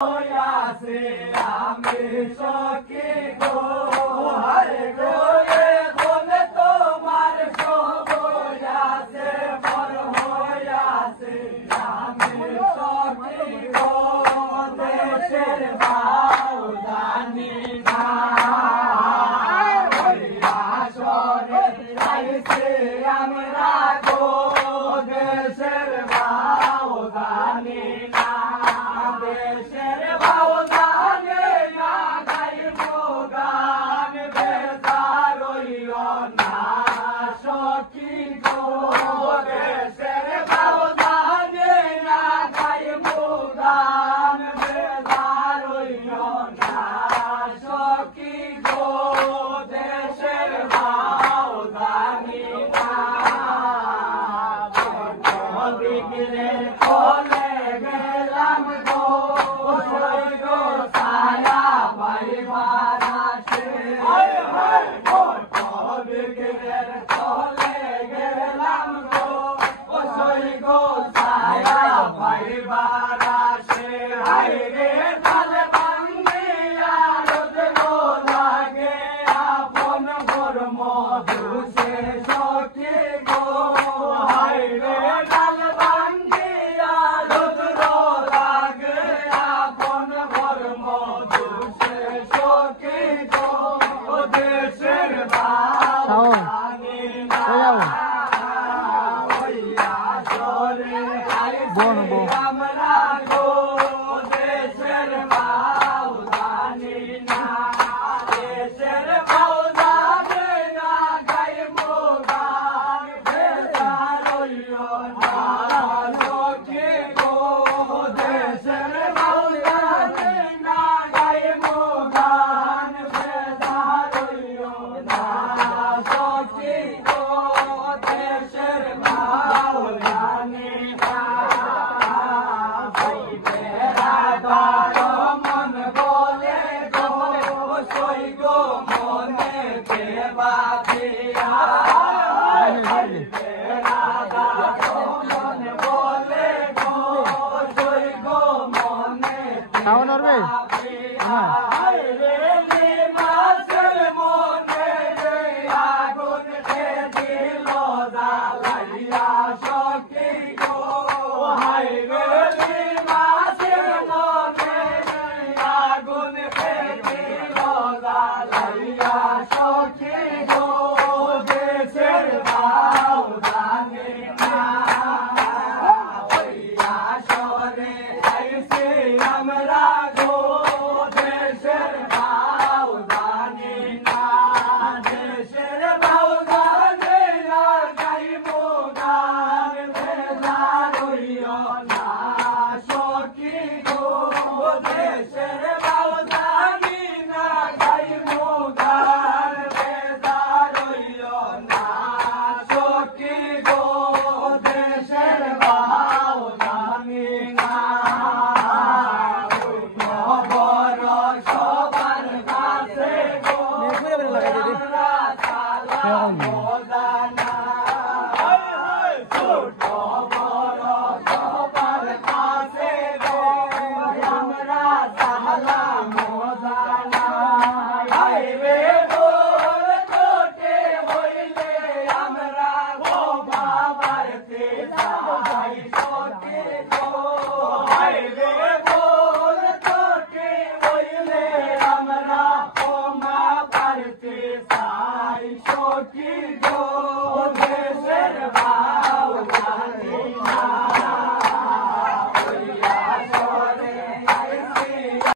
আমি সখী গো হায় গো এখন তোমার সবই আছে পর হইয়াছে আমি সখী গো দেশের ভাও জানি না আসরে আইছে আমরা গো দেশের ভাও জানি না দেশের ভাও জানি না গাইব গান বেজার হইল না সখী গো দেশের ভাও জানি না গাইব গান বেজার হইল না সখী গো দেশের ভাও জানি না বিগড়ে চলে গেলাম গো গো ছায়া পাইবার আছে বিগড়ে চলে গেলাম গো গো ছায়া পাইবার আছে হায় রে তাল ভাঙ্গিয়া রোদ লাগে আপন ঘর মধু সে সখী গো হায় রে তাল ভাঙ্গিয়া রোদ লাগে আপন ঘর মধু সে সখী গো দেশের ভাও জানি না হইয়া চলে আইছে আমরা গো দেশের ভাও জানি না দেশের ভাও জানি না গাইব গান বেজার হইল না সখী গো দেশের ভাও জানি না গাইব গান বেজার হইল না সখী গো দেশের ভাও জানি না মন বলে গো সই গো মনে দেবাদিয়া মন বলে গো সই গো মনে মাসের মনে আগুন দিল জ্বালাইয়া সখী গো হায় রে মাসের মনে আগুন দিল জ্বালাইয়া সখী গো দেশের ভাও জানি না হইয়া সরে আইছে আমরা গো দেশের ভাও জানি না দেশের ভাও জানি না গাইব গান বেজার হইল না সখী গো দেশের ভাও জানি না গাইব গান বেজার হইল না সখী গো দেশের ভাও জানি না খবর সবার কাছে গো আমরা সালাম জানা ছোট বড় সবার কাছে গো আমরা সালাম জানা হাইরে ভোর কোটে হইলে আমরা গো বাবার তেজাই সখী গো হাইরে ভোর কোটে হইলে আমরা ও মা বাড়িতে সাই সখী গো